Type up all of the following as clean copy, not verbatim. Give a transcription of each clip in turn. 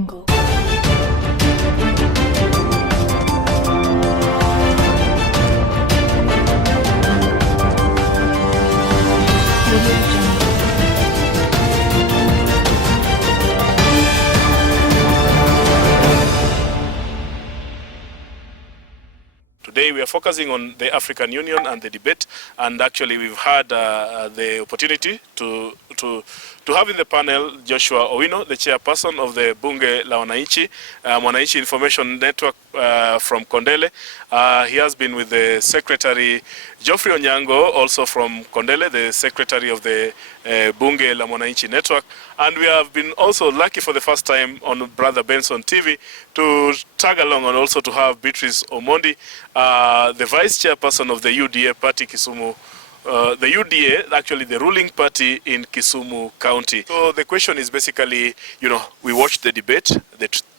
Today we are focusing on the African Union and the debate, and actually we've had the opportunity to have in the panel Joshua Owino, the chairperson of the Bunge la Wananchi, Mwananchi Information Network from Kondele. He has been with the Secretary Geoffrey Onyango, also from Kondele, the Secretary of the Bunge la Mwananchi Network. And we have been also lucky for the first time on Brother Benson TV to tag along and also to have Beatrice Omondi, the Vice Chairperson of the UDA party Kisumu. The UDA, actually the ruling party in Kisumu County. So the question is basically, we watched the debate.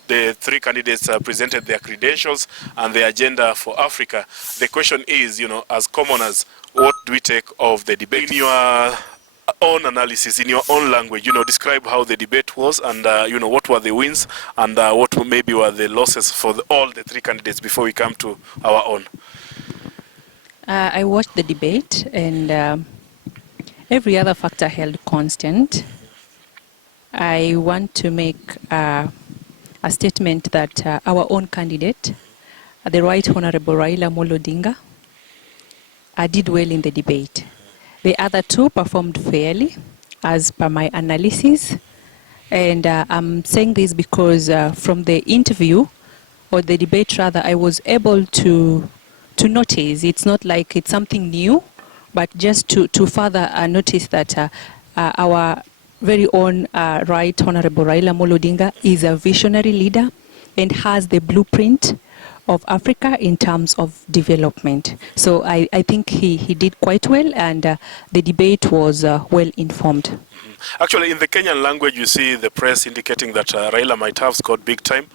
The three candidates presented their credentials and the agenda for Africa. The question is, as commoners, what do we take of the debate? In your own analysis, in your own language, describe how the debate was and, what were the wins and what maybe were the losses for all the three candidates before we come to our own. I watched the debate and every other factor held constant. I want to make a statement that our own candidate, the Right Honorable Raila Odinga, did well in the debate. The other two performed fairly as per my analysis. And I'm saying this because from the interview, or the debate rather, I was able to notice, it's not like it's something new, but just to further notice that our very own Right Honorable Raila Odinga is a visionary leader and has the blueprint of Africa in terms of development. So I think he did quite well, and the debate was well informed. Actually, in the Kenyan language, you see the press indicating that Raila might have scored big time.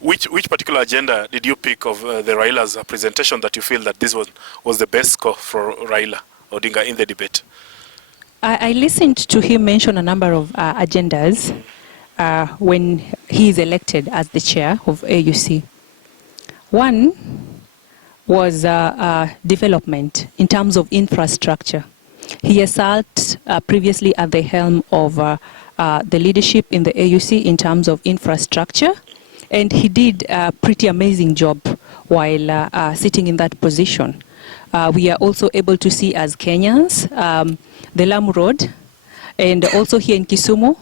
Which particular agenda did you pick of the Raila's presentation that you feel that this was the best score for Raila Odinga in the debate? I listened to him mention a number of agendas when he is elected as the chair of AUC. One was development in terms of infrastructure. He has sat previously at the helm of the leadership in the AUC in terms of infrastructure, and he did a pretty amazing job while sitting in that position. We are also able to see as Kenyans the Lamu Road, and also here in Kisumu,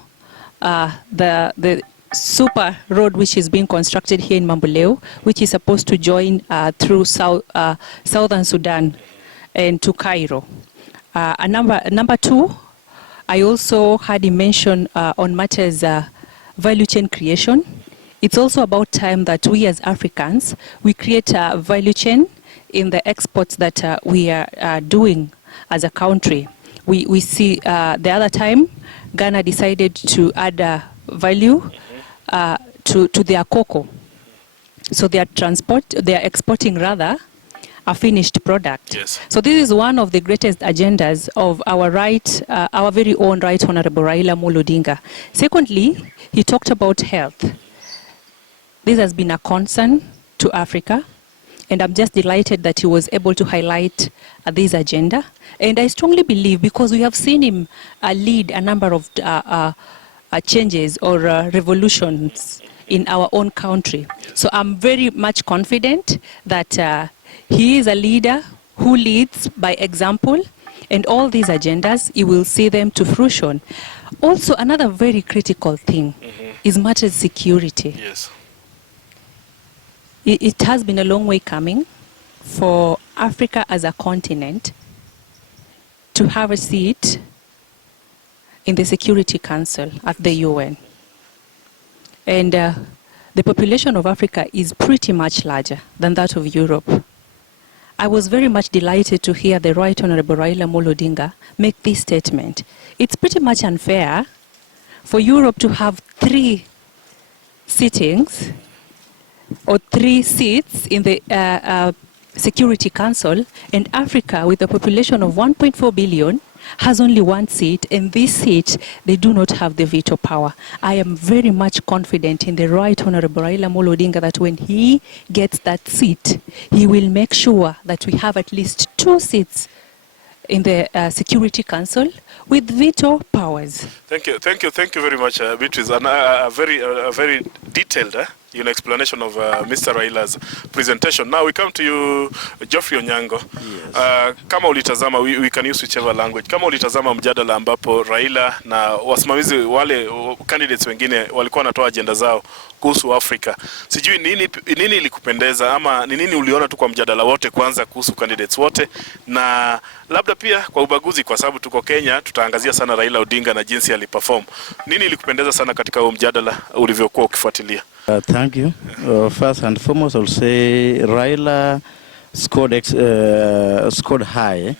the super road which is being constructed here in Mamboleo, which is supposed to join through southern Sudan and to Cairo. Number two, I also had him mention on matters value chain creation. It's also about time that we as Africans, we create a value chain in the exports that we are doing as a country. We see the other time, Ghana decided to add value to their cocoa. So they are exporting rather a finished product. Yes. So this is one of the greatest agendas of our very own Right Honorable Raila Odinga. Secondly, he talked about health. This has been a concern to Africa, and I'm just delighted that he was able to highlight this agenda. And I strongly believe, because we have seen him lead a number of changes or revolutions in our own country. So I'm very much confident that he is a leader who leads by example, and all these agendas, you will see them to fruition. Also, another very critical thing is matters security. Yes. It has been a long way coming for Africa as a continent to have a seat in the Security Council at the UN. And the population of Africa is pretty much larger than that of Europe. I was very much delighted to hear the Right Honorable Raila Odinga make this statement. It's pretty much unfair for Europe to have 3 sittings or 3 seats in the Security Council, and Africa, with a population of 1.4 billion, has only one seat, and this seat, they do not have the veto power. I am very much confident in the Right Honorable Raila Odinga that when he gets that seat, he will make sure that we have at least 2 seats in the Security Council with veto powers. Thank you very much, Beatrice, and a very detailed explanation of Mr. Raila's presentation. Now we come to you, Geoffrey Onyango. Yes. Kama ulitazama, we can use whichever language. Kama ulitazama mjadala ambapo Raila na wasimamizi wale candidates wengine walikuwa wanatoa agenda zao kuhusu Afrika. Sijui nini ilikupendeza ama ni nini uliona tu kwa mjadala wote kwanza kuhusu candidates wote, na labda pia kwa ubaguzi, kwa sababu tuko Kenya, tutaangazia sana Raila Odinga na jinsi aliperform. Nini ilikupendeza sana katika huo mjadala ulivyokuwa ukifuatilia? Thank you. First and foremost, I'll say Raila scored high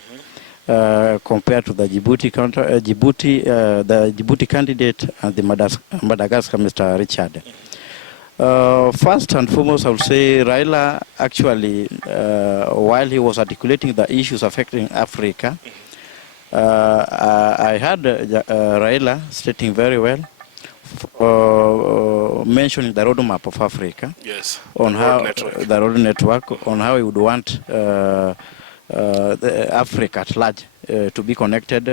compared to the Djibouti candidate and the Madagascar, Mr. Richard. First and foremost, I would say Raila actually, while he was articulating the issues affecting Africa, I heard Raila stating very well, mentioning the roadmap of Africa. Yes. On how the road network, on how he would want Africa at large to be connected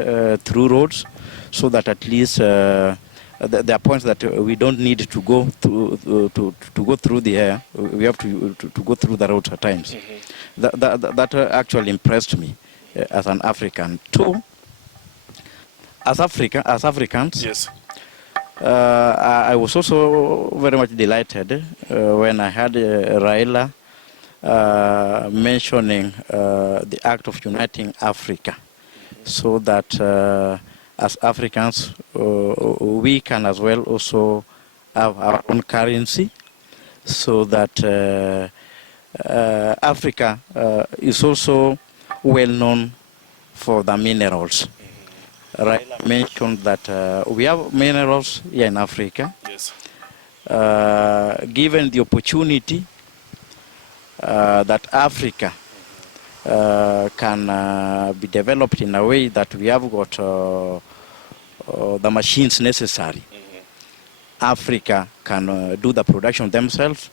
through roads, so that at least there are points that we don't need to go through to go through the air. We have to go through the roads at times. That actually impressed me as an African. Two, as Africans. Yes. I was also very much delighted when I heard Raila mentioning the act of uniting Africa, so that as Africans we can as well also have our own currency, so that Africa is also well known for the minerals. Raila mentioned that we have minerals here in Africa. Yes. Given the opportunity that Africa can be developed in a way that we have got the machines necessary, Africa can do the production themselves,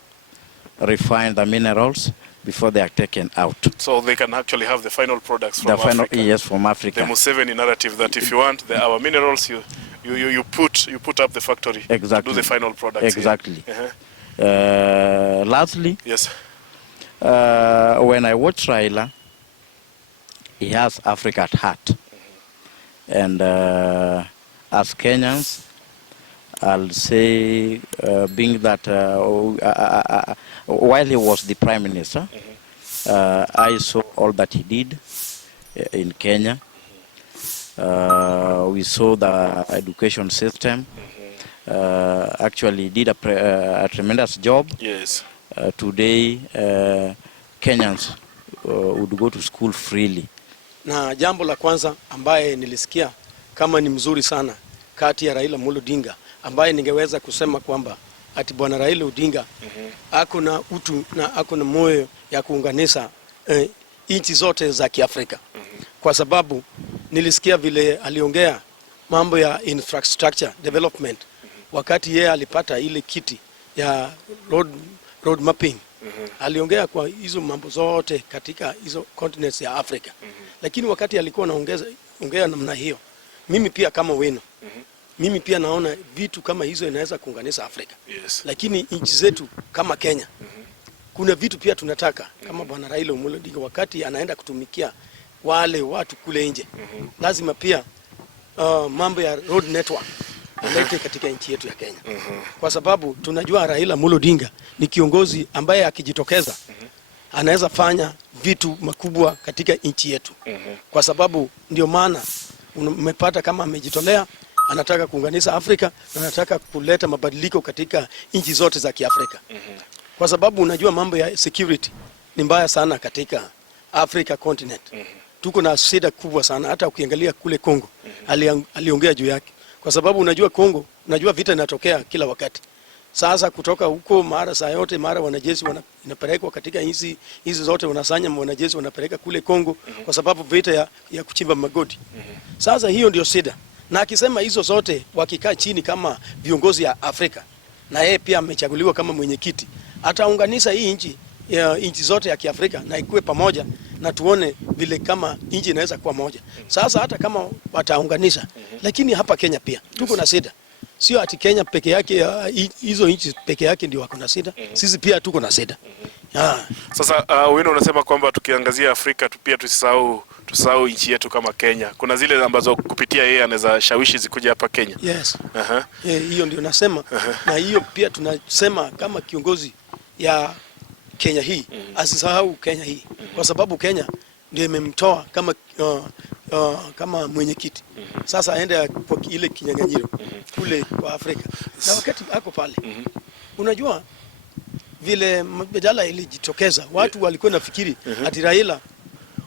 refine the minerals before they are taken out. So they can actually have the final products from Africa. Yes, from Africa. The Museveni narrative that if you want our minerals, you put up the factory. Exactly. To do the final products. Exactly. Lastly, yes. When I watch Raila, he has Africa at heart. And as Kenyans, I'll say, being that while he was the Prime Minister, I saw all that he did in Kenya. We saw the education system. Actually did a tremendous job. Yes. Today, Kenyans would go to school freely. Na jambo la kwanza ambaye nilisikia kama ni mzuri sana kati ya Raila Odinga, ambaye ningeweza kusema kwamba ati bwana Raila Odinga ako na utu na ako na moyo ya kuunganisha nchi zote za Kiafrika. Kwa sababu nilisikia vile aliongea mambo ya infrastructure development wakati yeye alipata ile kiti ya road mapping. Aliongea kwa hizo mambo zote katika hizo continents ya Afrika. Lakini wakati alikuwa anaongea namna hiyo, mimi pia kama wenu, mimi pia naona vitu kama hizo inaweza kuunganisha Afrika. Yes. Lakini nchi zetu kama Kenya, kuna vitu pia tunataka kama bwana Raila Odinga wakati anaenda kutumikia wale watu kule nje. Lazima pia mambo ya road network alete katika nchi yetu ya Kenya. Kwa sababu tunajua Raila Odinga ni kiongozi ambaye akijitokeza anaweza fanya vitu makubwa katika nchi yetu. Kwa sababu ndio maana umepata kama amejitolea, anataka kuunganisha Afrika na anataka kuleta mabadiliko katika nchi zote za Kiafrika. Kwa sababu unajua mambo ya security ni mbaya sana katika Africa continent. Tuko na shida kubwa sana, hata ukiangalia kule Kongo aliongea juu yake. Kwa sababu unajua Kongo, unajua vita inatokea kila wakati. Sasa kutoka huko mara saa yote mara wanajeshi inapelekwa katika hizi zote, wanasanya wanajeshi wanapeleka kule Kongo kwa sababu vita ya kuchimba magodi. Sasa hiyo ndio shida. Na akisema hizo zote wakikaa chini kama viongozi ya Afrika, na yeye pia amechaguliwa kama mwenyekiti, ataunganisha hii nchi zote ya Kiafrika na ikuwe pamoja, na tuone vile kama nchi inaweza kuwa moja. Sasa hata kama wataunganisha, lakini hapa Kenya pia tuko na shida. Sio ati Kenya peke yake, hizo nchi peke yake ndio wako na shida. Sisi pia tuko na shida. Sasa wewe unasema kwamba tukiangazia Afrika pia tusisahau nchi yetu kama Kenya. Kuna zile ambazo kupitia yeye anaweza shawishi zikuja hapa Kenya. Yes. Hiyo ndio nasema. Na hiyo pia tunasema kama kiongozi ya Kenya hii, asisahau Kenya hii. Kwa sababu Kenya ndio imemtoa kama mwenyekiti. Sasa aende kwa ile kinyang'anyiro kule kwa Afrika. Na wakati ako pale, unajua vile mjadala ilijitokeza, watu walikuwa nafikiri ati Raila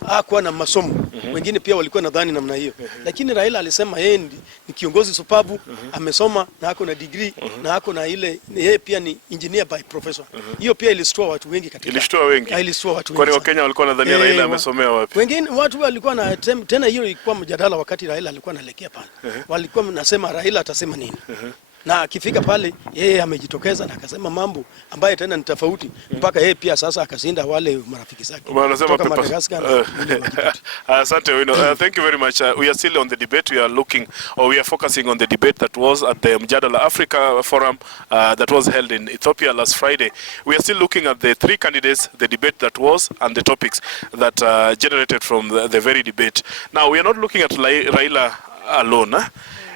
hakuwa na masomo. Wengine pia walikuwa nadhani namna hiyo. Lakini Raila alisema yeye ni kiongozi supabu, amesoma na ako na degree na ako na ile, yeye pia ni engineer by professor. Hiyo pia ilishtua watu wengi katika. Ilishtua wengi. Ilishtua watu wengi. Kwani Wakenya walikuwa nadhania Raila amesomea wapi? Wengine watu walikuwa na tena, hiyo ilikuwa mjadala wakati Raila alikuwa anaelekea pale. Walikuwa nasema Raila atasema nini? Na akifika pale yeye amejitokeza na akasema mambo ambayo tena ni tofauti, mpaka yeye pia sasa akashinda wale marafiki zake kutoka Madagascar. Asante Owino. Thank you very much. We are still on the debate. We are focusing on the debate that was at the Mjadala Africa Forum that was held in Ethiopia last Friday. We are still looking at the three candidates, the debate that was, and the topics that generated from the very debate. Now, we are not looking at Raila alone.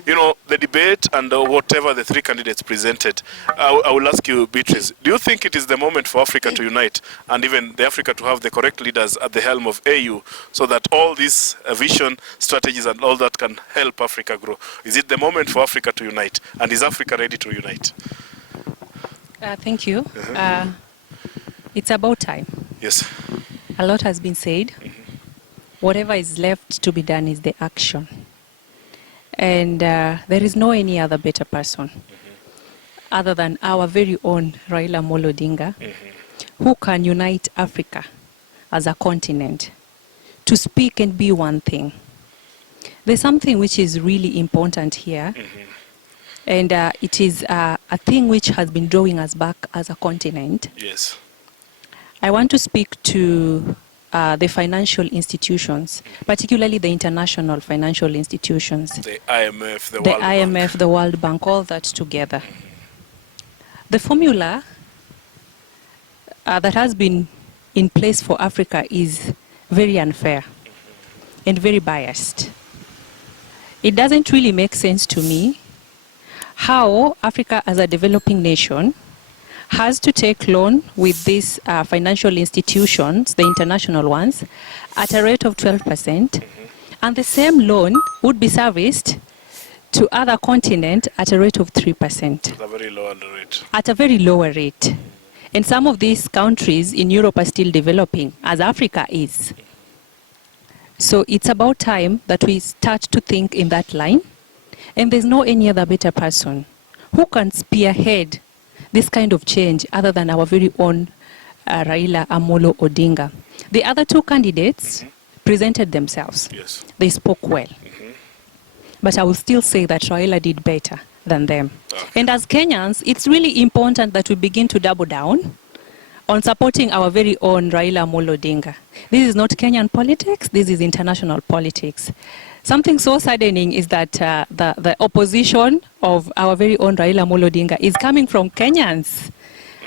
You know, the debate and whatever the three candidates presented, I will ask you, Beatrice, do you think it is the moment for Africa to unite and even the Africa to have the correct leaders at the helm of AU so that all these vision, strategies and all that can help Africa grow? Is it the moment for Africa to unite, and is Africa ready to unite? Thank you. It's about time. Yes. A lot has been said. Whatever is left to be done is the action. And there is no any other better person other than our very own Raila Odinga, who can unite Africa as a continent to speak and be one thing. There's something which is really important here, and it is a thing which has been drawing us back as a continent. Yes. I want to speak to the financial institutions, particularly the international financial institutions. The IMF, the World Bank, all that together. The formula that has been in place for Africa is very unfair and very biased. It doesn't really make sense to me how Africa as a developing nation has to take loan with these financial institutions, the international ones, at a rate of 12%, and the same loan would be serviced to other continents at a rate of 3%. At a very low rate. At a very lower rate. And some of these countries in Europe are still developing, as Africa is. So it's about time that we start to think in that line, and there's no any other better person who can spearhead this kind of change other than our very own Raila Amolo Odinga. The other two candidates presented themselves. Yes. They spoke well. But I will still say that Raila did better than them. Okay. And as Kenyans, it's really important that we begin to double down on supporting our very own Raila Amolo Odinga. This is not Kenyan politics, this is international politics. Something so saddening is that the opposition of our very own Raila Amolo Odinga is coming from Kenyans.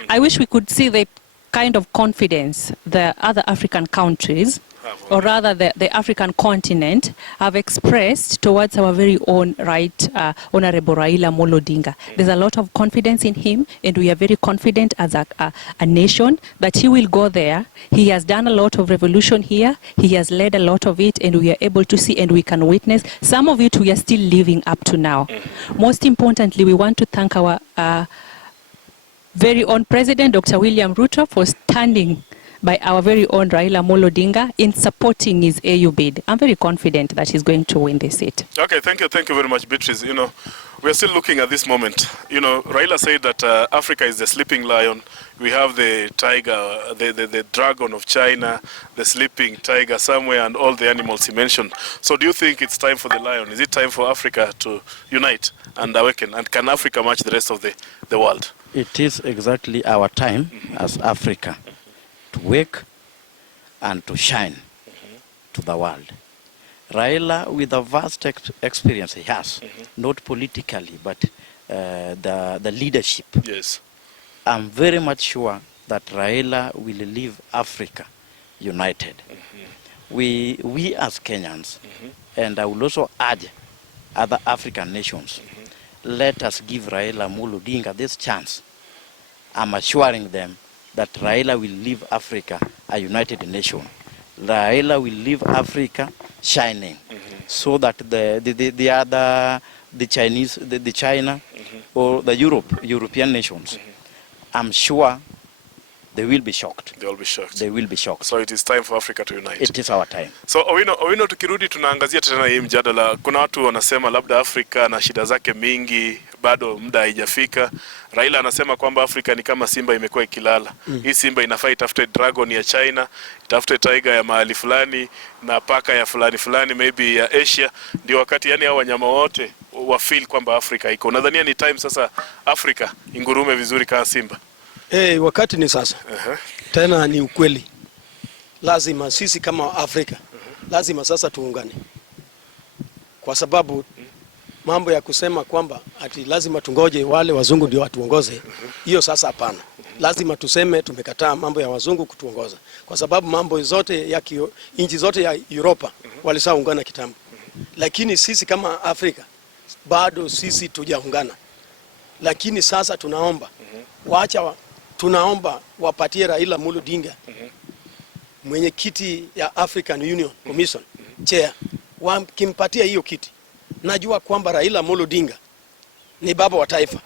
I wish we could see the kind of confidence the other African countries, or rather the African continent, have expressed towards our very own Honorable Raila Amolo Odinga. There's a lot of confidence in him, and we are very confident as a nation that he will go there. He has done a lot of revolution here. He has led a lot of it, and we are able to see and we can witness. Some of it we are still living up to now. Most importantly, we want to thank our very own President, Dr. William Ruto, for standing by our very own Raila Odinga in supporting his AU bid. I'm very confident that he's going to win this seat. Okay, thank you very much, Beatrice. You know, we're still looking at this moment. You know, Raila said that Africa is the sleeping lion. We have the tiger, the dragon of China, the sleeping tiger somewhere, and all the animals he mentioned. So do you think it's time for the lion? Is it time for Africa to unite and awaken? And can Africa match the rest of the world? It is exactly our time as Africa to wake and to shine to the world. Raila, with the vast experience he has, not politically, but the leadership. Yes. I'm very much sure that Raila will leave Africa united. We as Kenyans, and I will also urge other African nations, let us give Raila Odinga this chance. I'm assuring them that Raila will leave Africa a united nation. Raila will leave Africa shining, so that the Chinese, the China, or the European nations, I'm sure they will be shocked. They will be shocked. They will be shocked. So it is time for Africa to unite. It is our time. So Owino, tukirudi tunaangazia tena hii mjadala. Kuna watu wanasema labda Afrika na shida zake mingi, bado muda haijafika. Raila anasema kwamba Afrika ni kama simba imekuwa ikilala. Hii simba inafaa itafute dragon ya China, itafute tiger ya mahali fulani na paka ya fulani maybe ya Asia, ndio wakati yani hao wanyama wote wa feel kwamba Afrika iko. Nadhania ni time sasa Afrika ingurume vizuri kama simba. Wakati ni sasa. Tena ni ukweli. Lazima sisi kama Afrika, lazima sasa tuungane. Kwa sababu mambo ya kusema kwamba ati lazima tungoje wale wazungu ndio watuongoze, hiyo sasa hapana. Lazima tuseme tumekataa mambo ya wazungu kutuongoza. Kwa sababu mambo zote ya nchi zote ya Europa walisaungana kitambo. Lakini sisi kama Afrika bado sisi tujaungana. Lakini sasa tunaomba tunaomba wapatie Raila Odinga mwenyekiti ya African Union Commission chair, wakimpatia hiyo kiti. Najua kwamba Raila Odinga ni baba wa taifa.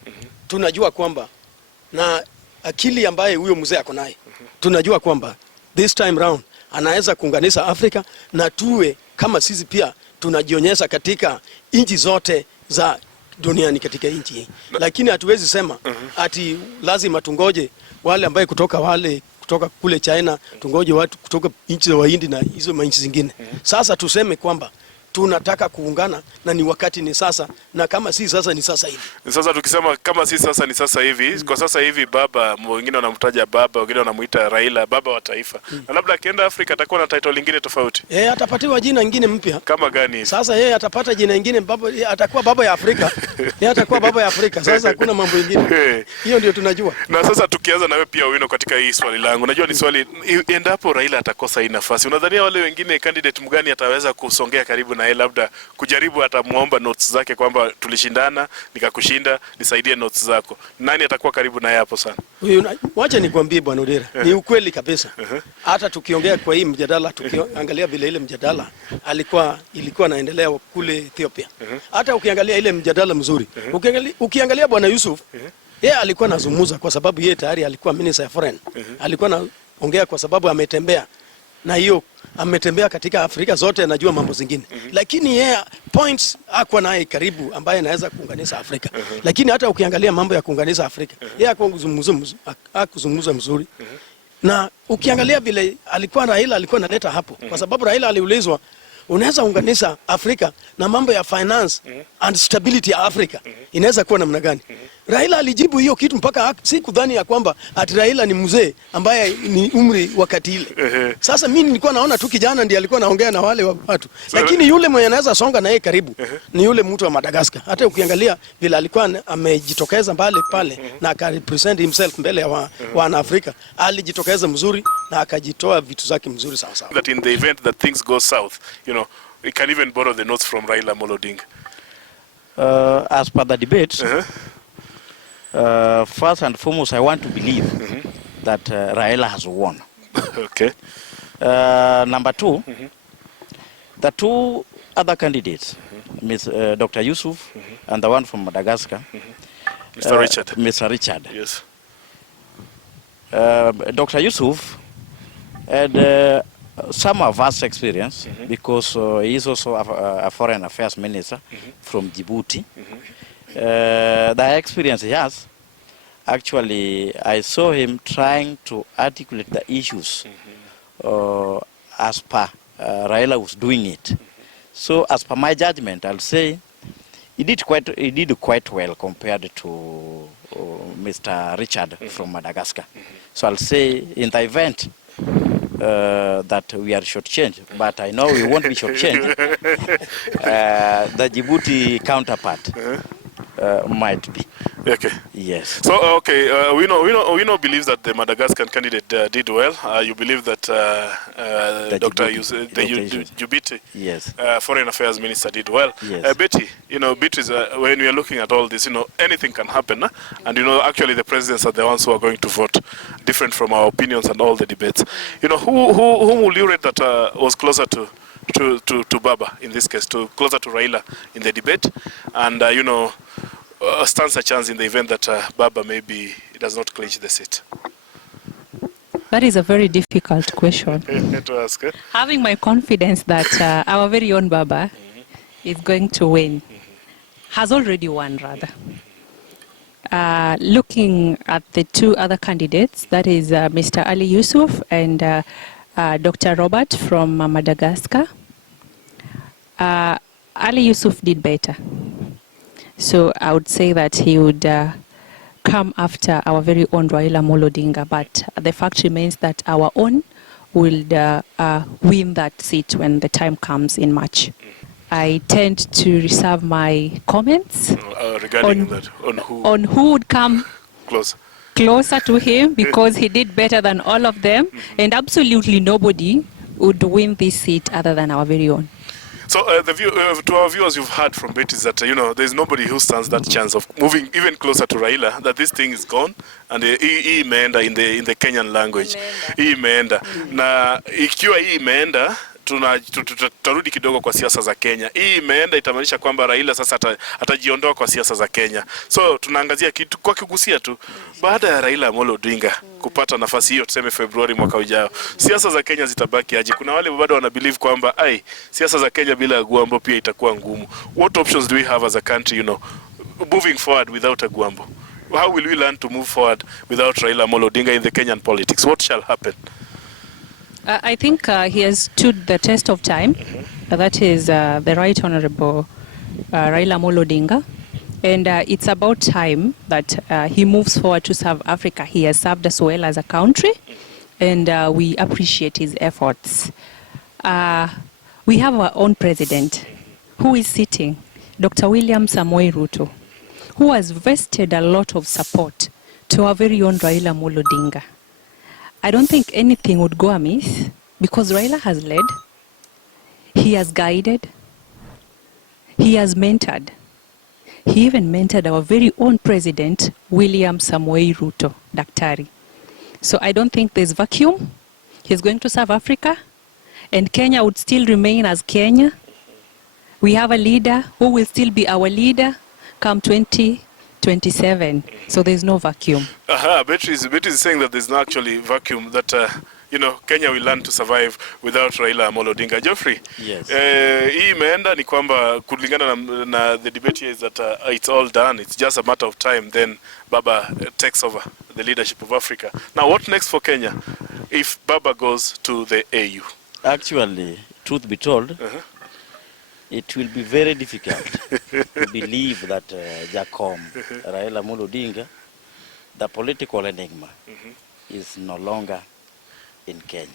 Tunajua kwamba na akili ambaye huyo mzee ako naye, tunajua kwamba this time round anaweza kuunganisha Afrika na tuwe kama sisi pia tunajionyesha katika nchi zote za duniani katika nchi hii. Lakini hatuwezi sema ati lazima tungoje wale ambaye kutoka kule China, tungoje watu kutoka nchi za Wahindi na hizo nchi zingine. Sasa tuseme kwamba tunataka kuungana na ni wakati ni sasa, na kama si sasa ni sasa hivi. Sasa tukisema kama si sasa ni sasa hivi, kwa sasa hivi baba, wengine wanamtaja baba, wengine wanamuita Raila baba wa taifa. Na labda akienda Afrika atakuwa na title lingine tofauti. Atapatiwa jina lingine mpya. Kama gani? Sasa yeye atapata jina lingine, baba atakuwa baba ya Afrika. Atakuwa baba ya Afrika. Sasa hakuna mambo mengine. Hiyo ndio tunajua. Na sasa tukianza na wewe pia Owino katika hii swali langu. Najua ni swali, endapo Raila atakosa hii nafasi, unadhania wale wengine candidate mgani ataweza kusongea karibu na yeye, labda kujaribu atamuomba notes zake kwamba tulishindana nikakushinda, nisaidie notes zako. Nani atakuwa karibu na yeye hapo sana? Wacha nikwambie Bwana Odera, ni ukweli kabisa. Hata tukiongea kwa hii mjadala, tukiangalia vile ile mjadala ilikuwa naendelea kule Ethiopia. Hata ukiangalia ile mjadala mzuri, ukiangalia Bwana Yusuf, yeye alikuwa anazungumza kwa sababu yeye tayari alikuwa minister ya foreign. Alikuwa anaongea kwa sababu ametembea. Na hiyo ametembea katika Afrika zote, anajua mambo zingine. Lakini yeye points hakuwa naye karibu ambaye anaweza kuunganisha Afrika. Lakini hata ukiangalia mambo ya kuunganisha Afrika, yeye hakuzungumza mzuri. Na ukiangalia vile Raila alikuwa analeta hapo, kwa sababu Raila aliulizwa, unaweza unganisha Afrika na mambo ya finance and stability ya Afrika inaweza kuwa namna gani? Raila alijibu hiyo kitu mpaka si kudhani ya kwamba ati Raila ni mzee ambaye ni umri wakati ile. Sasa mimi nilikuwa naona tu kijana ndiye alikuwa anaongea na wale watu. Lakini yule mwenye anaweza songa na yeye karibu ni yule mtu wa Madagascar. Hata ukiangalia vile alikuwa amejitokeza pale na akarepresent himself mbele ya wana Afrika, alijitokeza mzuri na akajitoa vitu zake mzuri sawa sawa. That in the event that things go south, you know, we can even borrow the notes from Raila Odinga. As per the debate, first and foremost, I want to believe that Raila has won. Okay. Number two, the two other candidates, Dr. Yusuf and the one from Madagascar, Mr. Richard. Mr. Richard. Yes. Dr. Yusuf And some have vast experience because he is also a foreign affairs minister from Djibouti. The experience he has, actually, I saw him trying to articulate the issues as per Raila was doing it. So, as per my judgment, I'll say he did quite well compared to Mr. Richard from Madagascar. So I'll say in the event that we are shortchanged, but I know we won't be shortchanged. The Djibouti counterpart might be. Okay. Yes. So we know believes that the Madagascar candidate did well. You believe that Dr. Djibouti, yes, Foreign Affairs Minister, did well. Yes. Betty, Betty is when we are looking at all this, anything can happen, and actually the presidents are the ones who are going to vote, different from our opinions and all the debates. Who will you rate that was closer to Baba in this case, closer to Raila in the debate, and stands a chance in the event that Baba maybe does not clinch the seat? That is a very difficult question. To ask. Having my confidence that our very own Baba is going to win, has already won rather. Looking at the two other candidates, that is Mr. Ali Yusuf and Dr. Robert from Madagascar, Ali Yusuf did better. So I would say that he would come after our very own Raila Odinga, but the fact remains that our own will win that seat when the time comes in March. I tend to reserve my comments regarding on who would come closer to him, because he did better than all of them, and absolutely nobody would win this seat other than our very own. So to our viewers, you've heard from Betty that there's nobody who stands that chance of moving even closer to Raila, that this thing is gone, and hii imeenda in the Kenyan language. Hii imeenda. Na ikiwa hii imeenda, tutarudi kidogo kwa siasa za Kenya. Hii imeenda itamaanisha kwamba Raila sasa atajiondoa kwa siasa za Kenya. So tunaangazia kitu kwa kigusia tu, baada ya Raila Amolo Odinga kupata nafasi hiyo, tuseme Februari mwaka ujao, siasa za Kenya zitabaki aje? Kuna wale bado wana believe kwamba siasa za Kenya bila Agwambo pia itakuwa ngumu. What options do we have as a country, moving forward without Agwambo? How will we learn to move forward without Raila Amolo Odinga in the Kenyan politics? What shall happen? I think he has stood the test of time. That is the Right Honorable Raila Amolo Odinga. And it's about time that he moves forward to serve Africa. He has served us well as a country, and we appreciate his efforts. We have our own president who is sitting, Dr. William Samoei Ruto, who has vested a lot of support to our very own Raila Amolo Odinga. I don't think anything would go amiss, because Raila has led, he has guided, he has mentored. He even mentored our very own president, William Samoei Ruto, Daktari. So I don't think there's vacuum. He's going to serve Africa, and Kenya would still remain as Kenya. We have a leader who will still be our leader come 2027. So there's no vacuum. Betty is saying that there's no actually vacuum, that Kenya will learn to survive without Raila Amolo Odinga. Geoffrey, yes. Hii imeenda ni kwamba kulingana na the debate here is that it's all done. It's just a matter of time, then Baba takes over the leadership of Africa. Now, what next for Kenya if Baba goes to the AU? Actually, truth be told, it will be very difficult to believe that Jacom, Raila Amolo Odinga, the political enigma, is no longer in Kenya.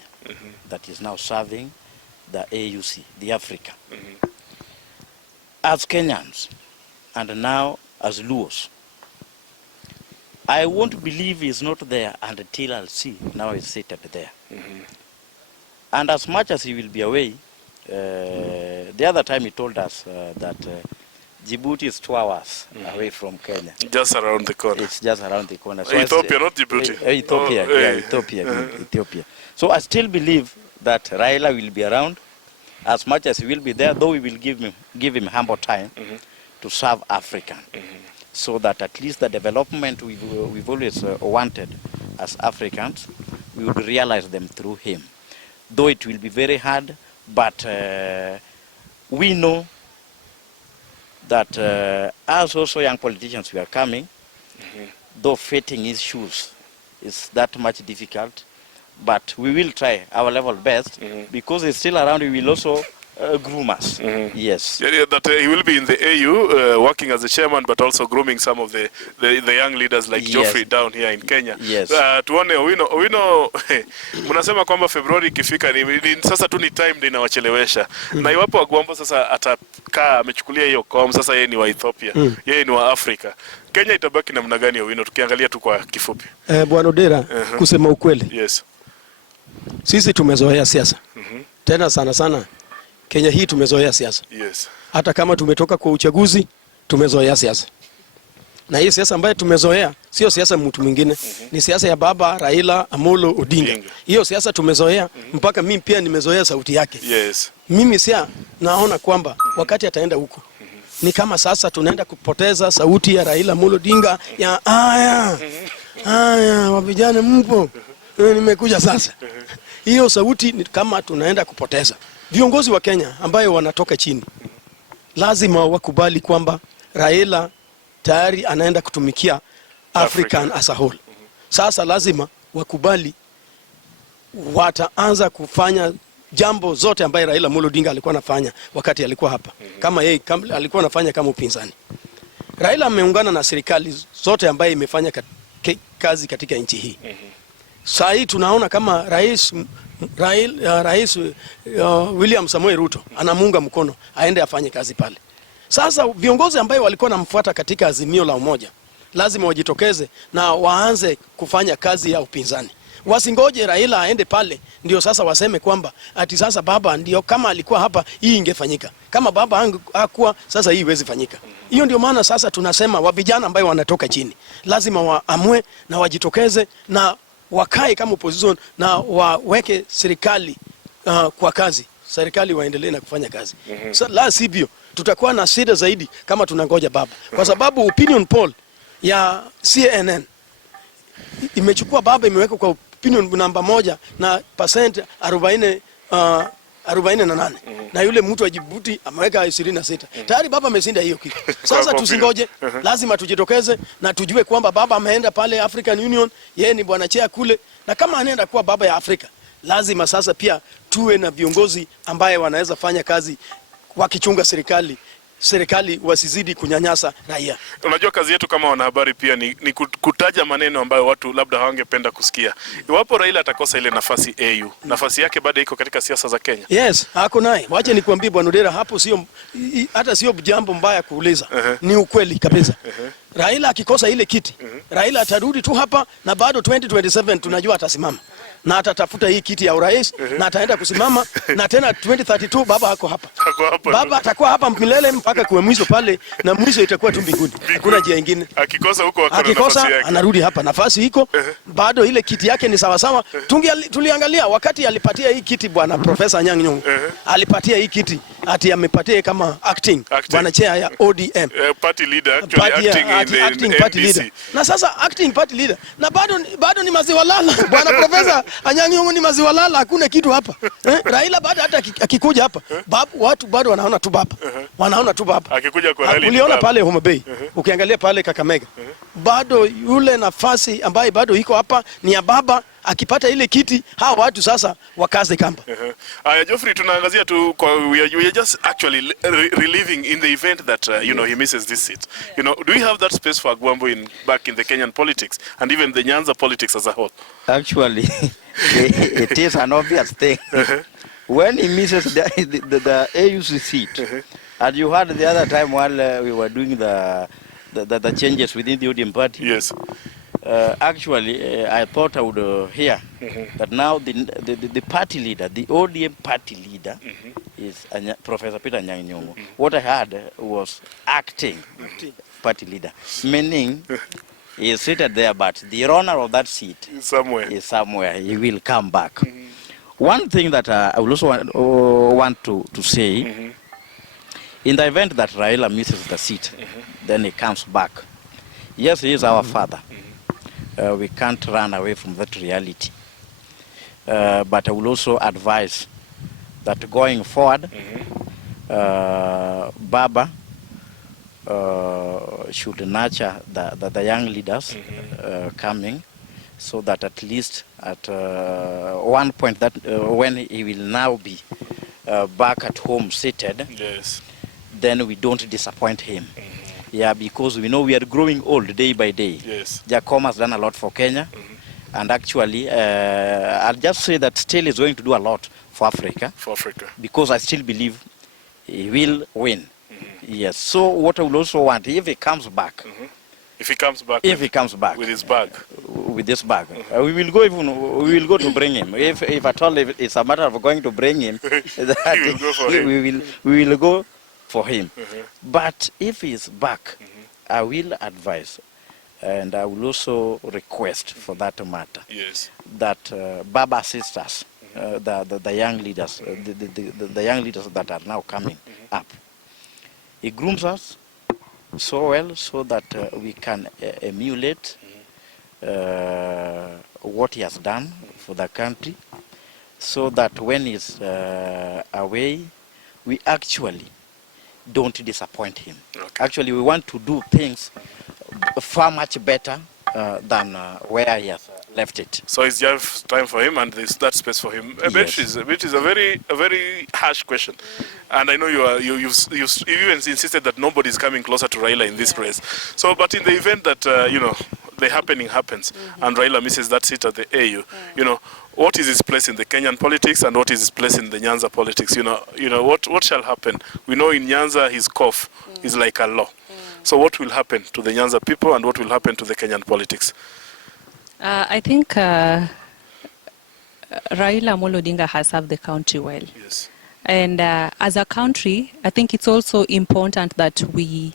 That is now serving the AUC, the Africa. As Kenyans, and now as Luos, I won't believe he's not there until I'll see now he's seated there. And as much as he will be away, the other time he told us that Djibouti is 2 hours away from Kenya. Just around the corner. It's just around the corner. So Ethiopia, not Djibouti. Ethiopia. Ethiopia. So I still believe that Raila will be around, as much as he will be there, though we will give him humble time to serve Africa, so that at least the development we've always wanted as Africans, we would realize them through him. though it will be very hard, but we know that as also young politicians we are coming, though fitting his shoes is that much difficult, but we will try our level best because he's still around. We will also groom us. Yes. That he will be in the AU working as the chairman, but also grooming some of the young leaders like Geoffrey down here in Kenya. Yes. Tuone Owino mnasema kwamba Februari ikifika sasa tu ni time ndio inawachelewesha. Na iwapo Agwambo sasa atakaa amechukulia hiyo kom, sasa yeye ni wa Ethiopia, yeye ni wa Afrika. Kenya itabaki namna gani Owino, tukiangalia tu kwa kifupi? Bwana Odera, kusema ukweli. Yes. Sisi tumezoea siasa. Tena sana sana Kenya hii tumezoea siasa. Yes. Hata kama tumetoka kwa uchaguzi, tumezoea siasa. Na hii siasa ambayo tumezoea sio siasa mtu mwingine, ni siasa ya baba Raila Amolo Odinga. Hiyo siasa tumezoea, mpaka mimi pia nimezoea sauti yake. Yes. Mimi naona kwamba wakati ataenda huko, ni kama sasa tunaenda kupoteza sauti ya Raila Amolo Odinga ya aya wavijana mpo, nimekuja sasa. Hiyo sauti ni kama tunaenda kupoteza. Viongozi wa Kenya ambayo wanatoka chini lazima wakubali kwamba Raila tayari anaenda kutumikia African as a whole. Sasa lazima wakubali wataanza kufanya jambo zote ambaye Raila Amolo Odinga alikuwa anafanya wakati alikuwa hapa. Kama yeye alikuwa anafanya kama upinzani. Raila ameungana na serikali zote ambaye imefanya kazi katika nchi hii. Sasa hii tunaona kama Rais William Samoei Ruto anamuunga mkono aende afanye kazi pale. Sasa viongozi ambao walikuwa namfuata katika azimio la umoja lazima wajitokeze na waanze kufanya kazi ya upinzani. Wasingoje Raila aende pale ndio sasa waseme kwamba ati sasa baba ndio kama alikuwa hapa hii ingefanyika. Kama baba hakuwa sasa hii iwezi fanyika. Hiyo ndio maana sasa tunasema wa vijana ambao wanatoka chini lazima waamue na wajitokeze na wakae kama opposition na waweke serikali kwa kazi. Serikali waendelee na kufanya kazi. La sivyo tutakuwa na shida zaidi kama tunangoja baba. Kwa sababu opinion poll ya CNN imechukua baba imeweka kwa opinion namba 1 na percent 48 na yule mtu wa Djibouti ameweka 26. Tayari baba ameshinda hiyo kitu. Sasa tusingoje, lazima tujitokeze na tujue kwamba baba ameenda pale African Union, yeye ni bwana chea kule, na kama anaenda kuwa baba ya Afrika, lazima sasa pia tuwe na viongozi ambaye wanaweza fanya kazi wakichunga serikali wasizidi kunyanyasa raia. Unajua kazi yetu kama wanahabari pia ni kutaja maneno ambayo watu labda hawangependa kusikia. Iwapo Raila atakosa ile nafasi AU, nafasi yake bado iko katika siasa za Kenya. Yes, hako naye. Wacha nikwambie Bwana Odera, hapo hata sio jambo mbaya kuuliza. Ni ukweli kabisa. Raila akikosa ile kiti, Raila atarudi tu hapa na bado 2027 tunajua atasimama. Na atatafuta hii kiti ya urais na ataenda kusimama na tena 2032 baba hako hapa. Baba atakuwa hapa milele mpaka kwa mwisho pale, na mwisho itakuwa tu mbinguni. Hakuna njia nyingine. Akikosa huko akona nafasi yake. Anarudi hapa, nafasi iko. Bado ile kiti yake ni sawa sawa. Tuliangalia wakati alipatia hii kiti bwana Profesa Anyang' Nyong'o. Alipatia hii kiti ati amepatia kama acting bwana chair ya ODM. Party leader actually acting party leader. Na sasa acting party leader. Na bado ni maziwa lala. Bwana Profesa Anyang' Nyong'o ni maziwa lala, hakuna kitu hapa. Raila bado hata akikuja hapa, watu bado wanaona tu baba. Wanaona tu baba. Akikuja kwa rally. Uliona pale Homa Bay. Ukiangalia pale Kakamega. Bado yule nafasi ambaye bado iko hapa ni ya baba. Akipata ile kiti, hawa watu sasa wakaze kamba. Geoffrey, tunaangazia tu we are just actually reliving in the event that he misses this seat. Do we have that space for Agwambo back in the Kenyan politics and even the Nyanza politics as a whole? Actually, it is an obvious thing. When he misses the AUC seat, and you heard the other time while we were doing the changes within the ODM party. Yes. Actually, I thought I would hear that now the party leader, the ODM party leader, is Professor Peter Anyang' Nyong'o. What I heard was acting party leader, meaning he is seated there, but the owner of that seat is somewhere. He will come back. One thing that I would also want to say, in the event that Raila misses the seat, then he comes back. Yes, he is our father. We can't run away from that reality. but I will also advise that going forward, Baba should nurture the young leaders coming, so that at least at one point that when he will now be back at home seated, Yes. then we don't disappoint him. Yeah, because we know we are growing old day by day. Yes. Jacom has done a lot for Kenya, and actually, I'll just say that still is going to do a lot for Africa. For Africa. Because I still believe he will win. Yes. So what I will also want, if he comes back, If he comes back. if he comes back with his bag. with this bag, we will go to bring him. If at all it's a matter of going to bring him, that You will go for him. we will go for him. But if he's back, I will advise, and I will also request for that matter, Yes. that Baba assists us, the young leaders, the young leaders that are now coming up. He grooms us so well so that we can emulate what he has done for the country, so that when he's away, we actually don't disappoint him. Okay. Actually, we want to do things far much better than where he has left it. So it's just time for him, and there's that space for him. Yes. Which is a very harsh question, and I know you've even insisted that nobody is coming closer to Raila in this race. So, but in the event that the happening happens and Raila misses that seat at the AU, what is his place in the Kenyan politics, and what is his place in the Nyanza politics? What shall happen? We know in Nyanza his cough is like a law. So what will happen to the Nyanza people, and what will happen to the Kenyan politics? I think Raila Amolo Odinga has served the country well. Yes. And as a country, I think it's also important that we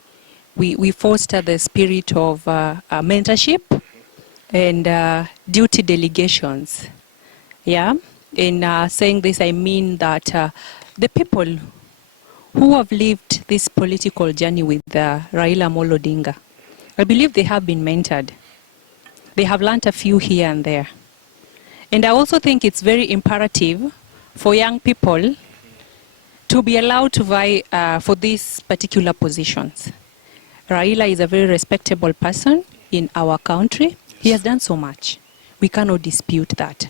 foster the spirit of mentorship and duty delegations. Yeah. In saying this, I mean that the people who have lived this political journey with Raila Amolo Odinga, I believe they have been mentored. They have learnt a few here and there. And I also think it's very imperative for young people to be allowed to vie for these particular positions. Raila is a very respectable person in our country. He has done so much. We cannot dispute that.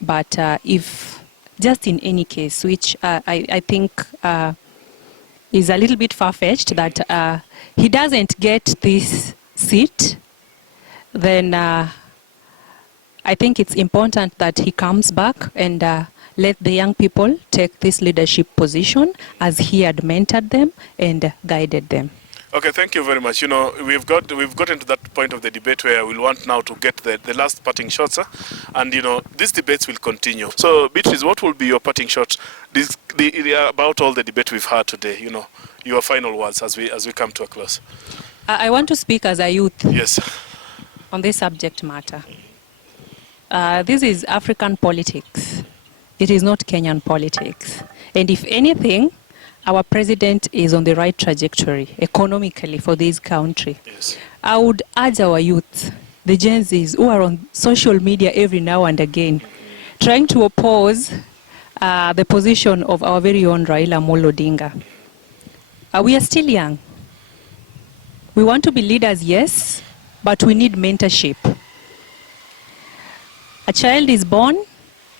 But if, just in any case, which I think is a little bit far-fetched, that he doesn't get this seat, then I think it's important that he comes back and let the young people take this leadership position as he had mentored them and guided them. Okay, thank you very much. We've gotten to that point of the debate where we'll want now to get the last parting shots, and these debates will continue. So, Beatrice, what will be your parting shots about all the debate we've had today? Your final words as we come to a close. I want to speak as a youth. Yes. On this subject matter. This is African politics. It is not Kenyan politics. And if anything, our president is on the right trajectory economically for this country. Yes. I would urge our youth, the Gen Zs who are on social media every now and again, trying to oppose the position of our very own Raila Amolo Odinga. We are still young. We want to be leaders, yes, but we need mentorship. A child is born,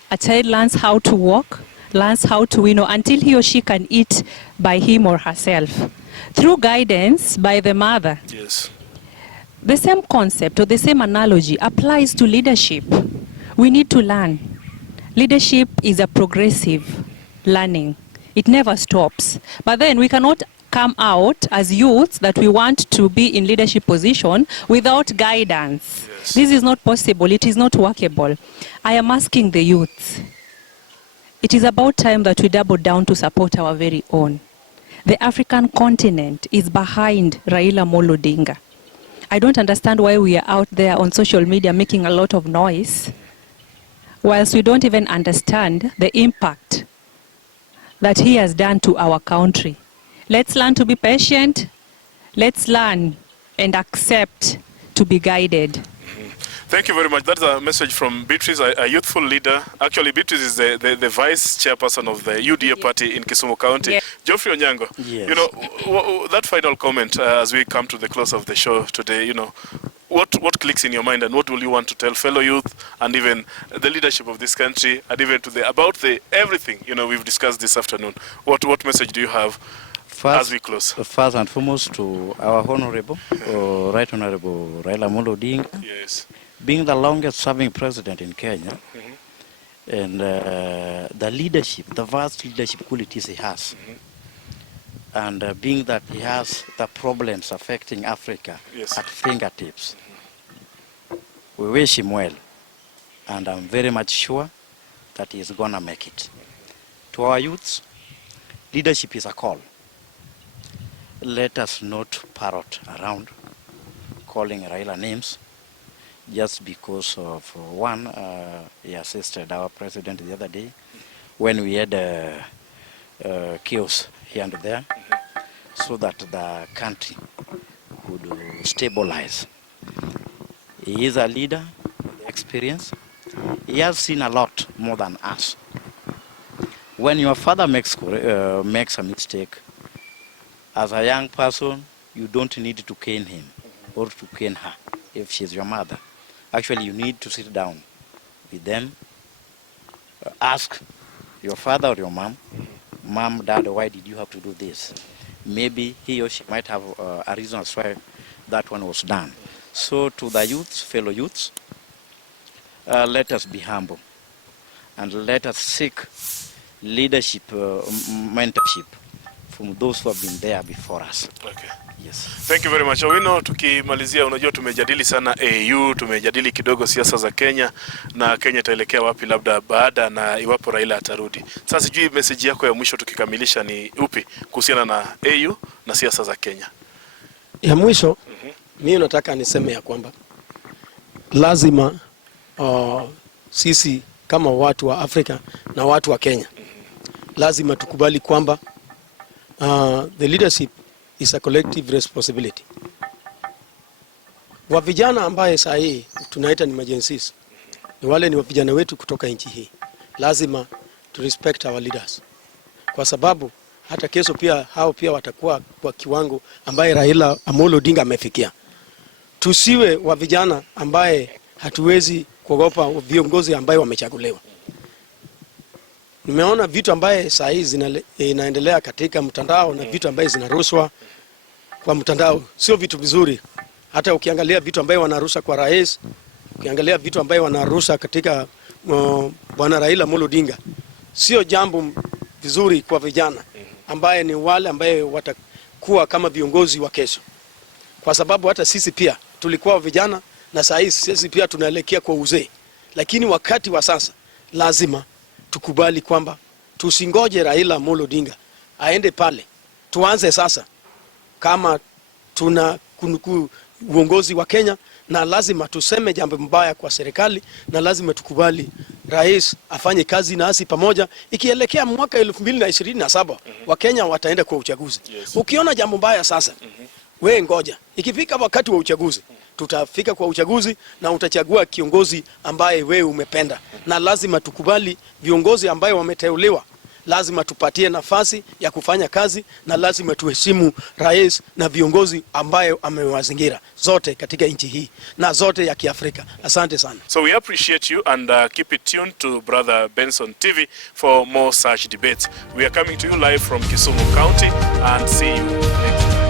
a child learns how to walk, learns how to, until he or she can eat by him or herself. Through guidance by the mother. Yes. The same concept or the same analogy applies to leadership. We need to learn. Leadership is a progressive learning. It never stops. But then we cannot come out as youths that we want to be in leadership position without guidance. Yes. This is not possible. It is not workable. I am asking the youths. It is about time that we double down to support our very own. The African continent is behind Raila Amolo Odinga. I don't understand why we are out there on social media making a lot of noise, whilst we don't even understand the impact that he has done to our country. Let's learn to be patient. Let's learn and accept to be guided. Thank you very much. That's a message from Beatrice, a youthful leader. Actually, Beatrice is the vice chairperson of the UDA party in Kisumu County. Yes. Geoffrey Onyango, Yes. you know, that final comment as we come to the close of the show today, you know, what clicks in your mind and what will you want to tell fellow youth and even the leadership of this country and even to about everything, you know, we've discussed this afternoon. What message do you have as we close? First and foremost to our honorable, Right Honorable Raila Odinga. Yes. Being the longest serving president in Kenya, and the leadership, the vast leadership qualities he has, and being that he has the problems affecting Africa at fingertips, we wish him well, and I'm very much sure that he's gonna make it. To our youths, leadership is a call. Let us not parrot around calling Raila names just because of one, he assisted our president the other day when we had chaos here and there, so that the country could stabilize. He is a leader with experience. He has seen a lot more than us. When your father makes a mistake, as a young person, you don't need to cane him or to cane her if she's your mother. Actually, you need to sit down with them, ask your father or your mom, Mom, Dad, why did you have to do this? Maybe he or she might have a reason as why that one was done. So to the youths, fellow youths, let us be humble and let us seek leadership, mentorship from those who have been there before us. Okay. Yes. Thank you very much. Owino, tukimalizia, unajua tumejadili sana AU, tumejadili kidogo siasa za Kenya na Kenya itaelekea wapi labda baada na iwapo Raila atarudi. Sasa sijui message yako ya mwisho tukikamilisha ni upi kuhusiana na AU na siasa za Kenya? Ya mwisho, mimi nataka niseme ya kwamba lazima sisi kama watu wa Afrika na watu wa Kenya lazima tukubali kwamba the leadership is a collective responsibility. Wa vijana ambaye saa hii tunaita ni emergencies, ni wale ni vijana wetu kutoka nchi hii. Lazima to respect our leaders, kwa sababu hata kesho pia hao pia watakuwa kwa kiwango ambaye Raila Amolo Odinga amefikia. Tusiwe wa vijana ambaye hatuwezi kuogopa viongozi ambaye wamechaguliwa. Nimeona vitu ambaye saa hii inaendelea katika mtandao na vitu ambaye zinarushwa kwa mtandao sio vitu vizuri. Hata ukiangalia vitu ambaye wanarusha kwa rais, ukiangalia vitu ambaye wanarusha katika bwana Raila Amolo Odinga, sio jambo vizuri kwa vijana ambaye ni wale ambaye watakuwa kama viongozi wa kesho. Kwa sababu hata sisi pia tulikuwa vijana na saa hii sisi pia tunaelekea kwa uzee. Lakini wakati wa sasa lazima tukubali kwamba tusingoje Raila Amolo Odinga aende pale. Tuanze sasa kama tuna uongozi wa Kenya, na lazima tuseme jambo mbaya kwa serikali, na lazima tukubali rais afanye kazi nasi pamoja. Ikielekea mwaka 2027 wa Kenya wataenda kwa uchaguzi. Ukiona jambo mbaya sasa, we ngoja. Ikifika wakati wa uchaguzi, tutafika kwa uchaguzi na utachagua kiongozi ambaye wewe umependa. Na lazima tukubali viongozi ambaye wameteuliwa, lazima tupatie nafasi ya kufanya kazi, na lazima tuheshimu rais na viongozi ambaye amewazingira zote katika nchi hii na zote ya Kiafrika. Asante sana. So we appreciate you and keep it tuned to Brother Benson TV for more such debates. We are coming to you live from Kisumu County and see you next time.